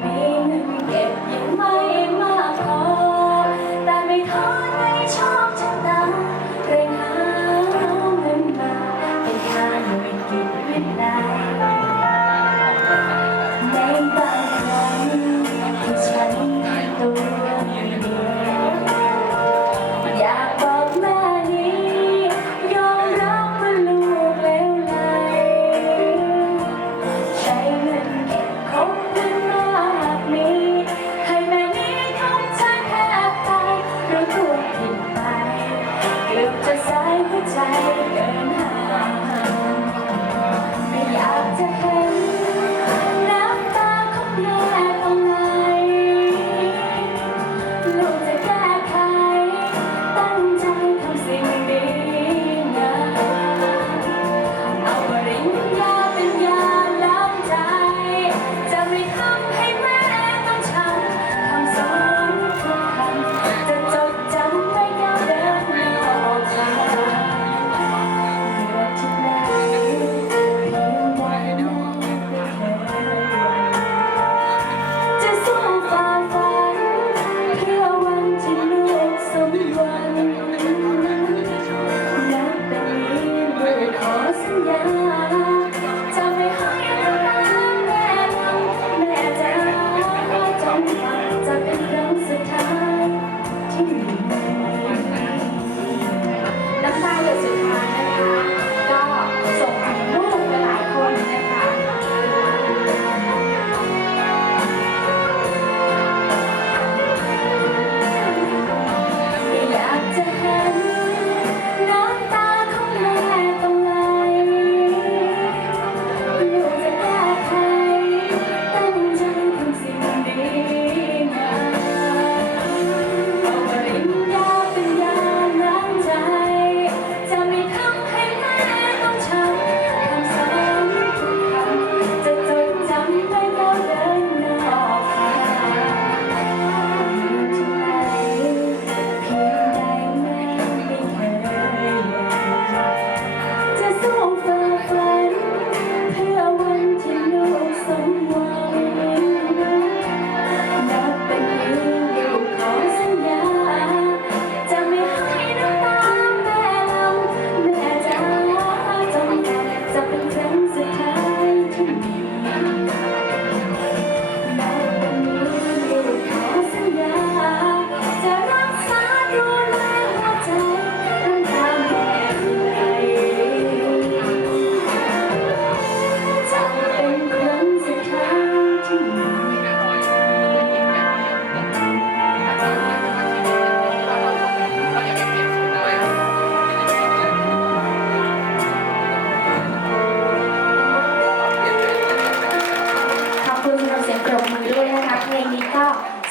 be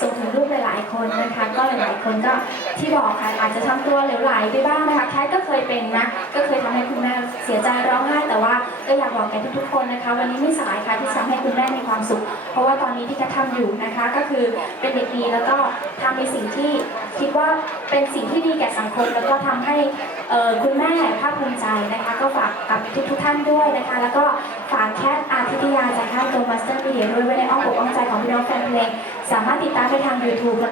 ส่งถึงลูกหลายๆคนนะคะ ก็หลายๆคนก็ที่บอกค่ะอาจจะทำตัวเหลวไหลไปบ้างนะคะแคทก็เคยเป็นนะก็เคยทำให้คุณแม่เสียใจร้องไห้ แต่ว่าก็อยากบอกแกทุกๆคนนะคะ วันนี้ไม่สายค่ะที่จะทำให้คุณแม่มีความสุข เพราะว่าตอนนี้ที่แคททำอยู่นะคะ ก็คือเป็นเด็กดีแล้วก็ทำในสิ่งที่คิดว่าเป็นสิ่งที่ดีแก่สังคม แล้วก็ทำให้คุณแม่ภาคภูมิใจนะคะ ก็ฝากกับทุกๆท่านด้วยนะคะ แล้วก็ฝากแคทอาทิตยาจากค่ายโตมาสเตอร์มีเดียด้วยไว้ในอ้อมอกอ้อมใจของพี่น้องแฟนเพลงสามารถติดตามได้ทาง YouTube